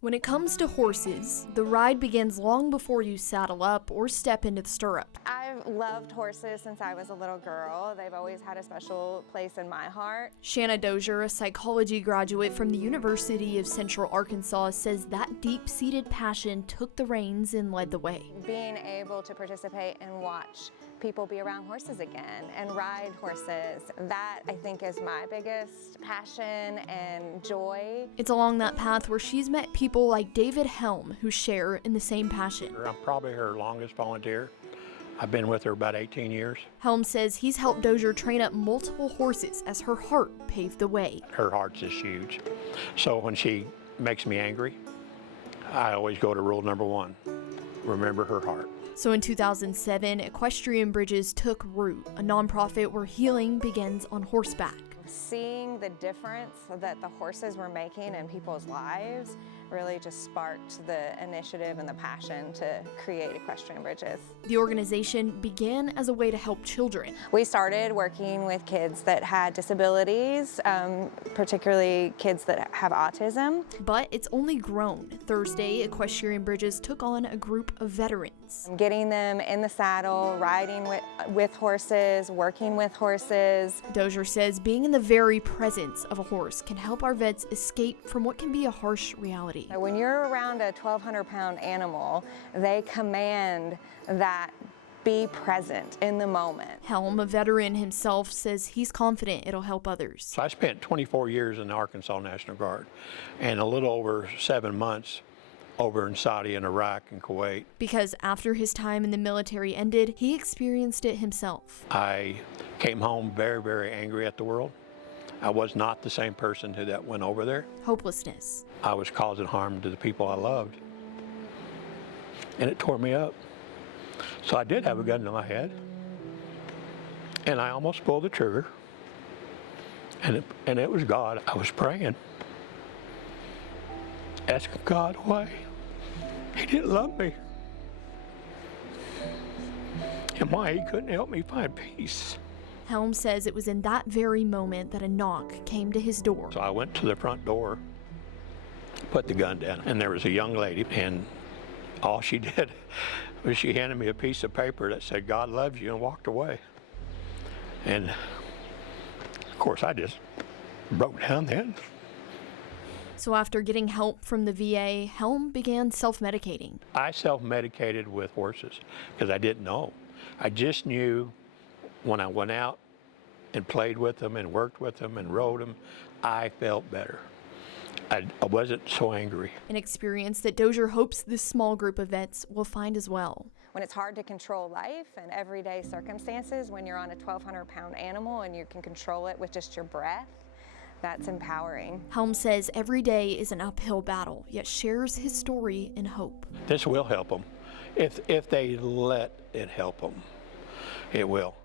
When it comes to horses, the ride begins long before you saddle up or step into the stirrup. I've loved horses since I was a little girl. They've always had a special place in my heart. Shanna Dozier, a psychology graduate from the University of Central Arkansas, says that deep-seated passion took the reins and led the way. Being able to participate and watch people be around horses again and ride horses, that I think is my biggest passion and joy. It's along that path where she's met people like David Helm who share in the same passion. I'm probably her longest volunteer. I've been with her about 18 years. Helm says he's helped Dozier train up multiple horses as her heart paved the way. Her heart's just huge. So when she makes me angry, I always go to rule number one, remember her heart. So in 2007, Equestrian Bridges took root, a nonprofit where healing begins on horseback. Seeing the difference that the horses were making in people's lives really just sparked the initiative and the passion to create Equestrian Bridges. The organization began as a way to help children. We started working with kids that had disabilities, particularly kids that have autism. But it's only grown. Thursday, Equestrian Bridges took on a group of veterans. Getting them in the saddle, riding with horses, working with horses. Dozier says being in the very presence of a horse can help our vets escape from what can be a harsh reality. When you're around a 1,200-pound animal, they command that be present in the moment. Helm, a veteran himself, says he's confident it'll help others. So I spent 24 years in the Arkansas National Guard and a little over 7 months over in Saudi and Iraq and Kuwait. Because after his time in the military ended, he experienced it himself. I came home very, very angry at the world. I was not the same person that went over there. Hopelessness. I was causing harm to the people I loved. And it tore me up. So I did have a gun to my head. And I almost pulled the trigger. And it was God. I was praying. Asking God why He didn't love me. And why He couldn't help me find peace. Helm says it was in that very moment that a knock came to his door. So I went to the front door, put the gun down, and there was a young lady, and all she did was she handed me a piece of paper that said, God loves you, and walked away. And of course, I just broke down then. So after getting help from the VA, Helm began self-medicating. I self-medicated with horses because I didn't know. I just knew when I went out and played with them and worked with them and rode them, I felt better. I wasn't so angry. An experience that Dozier hopes this small group of vets will find as well. When it's hard to control life and everyday circumstances, when you're on a 1,200-pound animal and you can control it with just your breath, that's empowering. Helm says every day is an uphill battle, yet shares his story in hope. This will help them. If they let it help them, it will.